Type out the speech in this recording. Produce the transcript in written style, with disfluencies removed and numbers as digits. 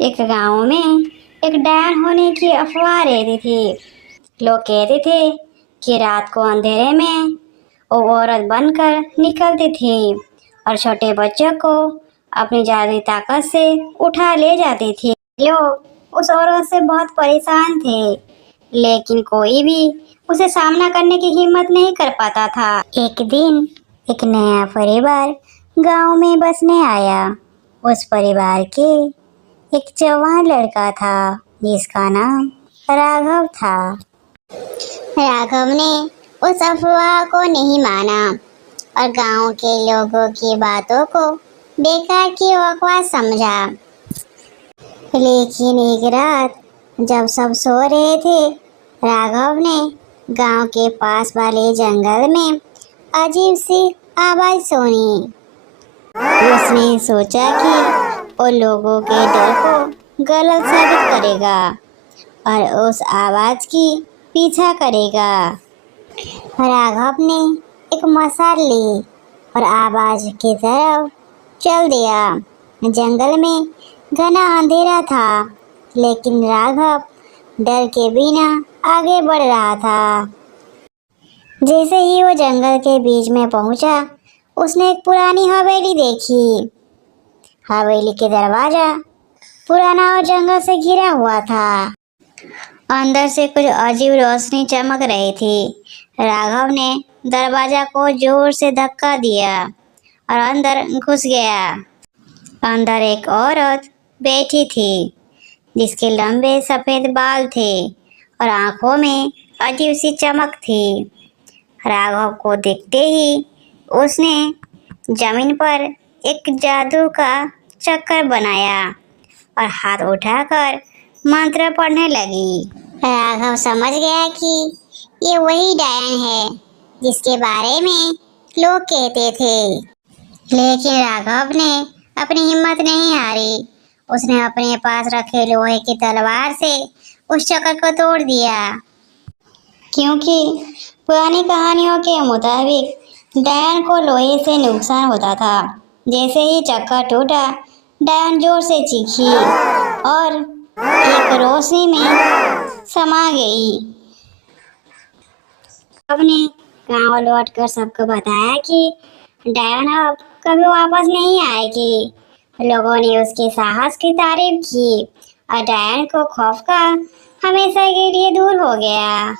एक गांव में एक डायन होने की अफवाह रहती थी। लोग कहते थे कि रात को अंधेरे में वो औरत बनकर निकलती थी और छोटे बच्चों को अपनी जादुई ताकत से उठा ले जाती थी। लोग उस औरत से बहुत परेशान थे, लेकिन कोई भी उसे सामना करने की हिम्मत नहीं कर पाता था। एक दिन एक नया परिवार गांव में बसने आया। उस परिवार के एक जवान लड़का था जिसका नाम राघव था। राघव ने उस अफवाह को नहीं माना और गांव के लोगों की बातों को बेकार की अफवाह समझा। लेकिन एक रात जब सब सो रहे थे, राघव ने गांव के पास वाले जंगल में अजीब सी आवाज सुनी। उसने सोचा कि वो लोगों के डर को गलत साबित करेगा और उस आवाज की पीछा करेगा। राघव ने एक मशाल ली और आवाज की तरफ चल दिया। जंगल में घना अंधेरा था, लेकिन राघव डर के बिना आगे बढ़ रहा था। जैसे ही वो जंगल के बीच में पहुंचा, उसने एक पुरानी हवेली देखी। हवेली के दरवाजा पुराना और जंगल से घिरा हुआ था। अंदर से कुछ अजीब रोशनी चमक रही थी। राघव ने दरवाजा को जोर से धक्का दिया और अंदर घुस गया। अंदर एक औरत बैठी थी जिसके लंबे सफेद बाल थे और आंखों में अजीब सी चमक थी। राघव को देखते ही उसने जमीन पर एक जादू का चक्कर बनाया और हाथ उठाकर मंत्र पढ़ने लगी। राघव समझ गया कि ये वही डायन है जिसके बारे में लोग कहते थे। लेकिन राघव ने अपनी हिम्मत नहीं हारी। उसने अपने पास रखे लोहे की तलवार से उस चक्कर को तोड़ दिया, क्योंकि पुरानी कहानियों के मुताबिक डायन को लोहे से नुकसान होता था। जैसे ही चक्कर टूटा, डायन जोर से चीखी और एक रोशनी में समा गई। सबने गांव लौटकर सबको बताया कि डायन अब कभी वापस नहीं आएगी। लोगों ने उसके साहस की तारीफ की और डायन को खौफ का हमेशा के लिए दूर हो गया।